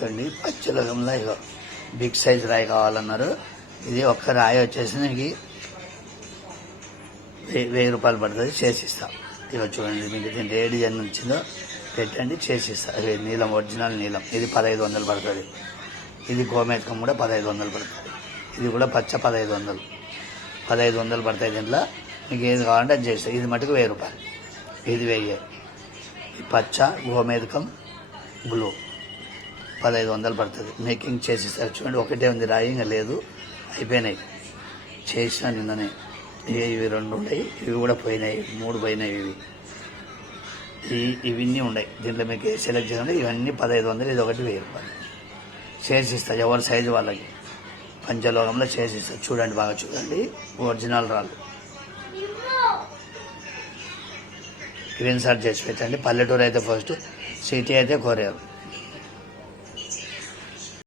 చూడండి పచ్చలగంలో ఇగో big size రాయి కావాలన్నారు. ఇది ఒక్క రాయి వచ్చేసి మీకు 1000 రూపాయలు పడుతుంది, చేసిస్తాం. ఇగో చూడండి మీకు దీంట్లో ఏ డిజైన్ వచ్చిందో పెట్టండి, చేసిస్తా. ఇది నీలం, ఒరిజినల్ నీలం. ఇది 1500 పడుతుంది. ఇది గోమేతకం కూడా 1500 పడుతుంది. ఇది కూడా పచ్చ 1500 పడతాయి. దీంట్లో మీకు ఏది కావాలంటే అది చేస్తాయి. ఇది మటుకు 1000 రూపాయలు, ఇది 1000. ఈ పచ్చ గోమేతకం బ్లూ 1500 పడుతుంది. మేకింగ్ చేసిస్తారు. చూడండి ఒకటే ఉంది రాయి, ఇంకా లేదు, అయిపోయినాయి. చేసిన నిన్ననే. ఇవి 2 ఉన్నాయి, ఇవి కూడా పోయినాయి, 3 పోయినాయి. ఇవన్నీ ఉన్నాయి. దీంట్లో మీకు సెలెక్ట్ చేయండి. ఇవన్నీ 1500, ఇది ఒకటి 1000 రూపాయలు. చేసిస్తా ఎవరి సైజు వాళ్ళకి. పంచలోకంలో చేసిస్తా. చూడండి బాగా చూడండి, ఒరిజినల్ రాళ్ళు. స్క్రీన్ షాట్ చేసి పెట్టండి. పల్లెటూరు అయితే ఫస్ట్, సిటీ అయితే కొరియర్.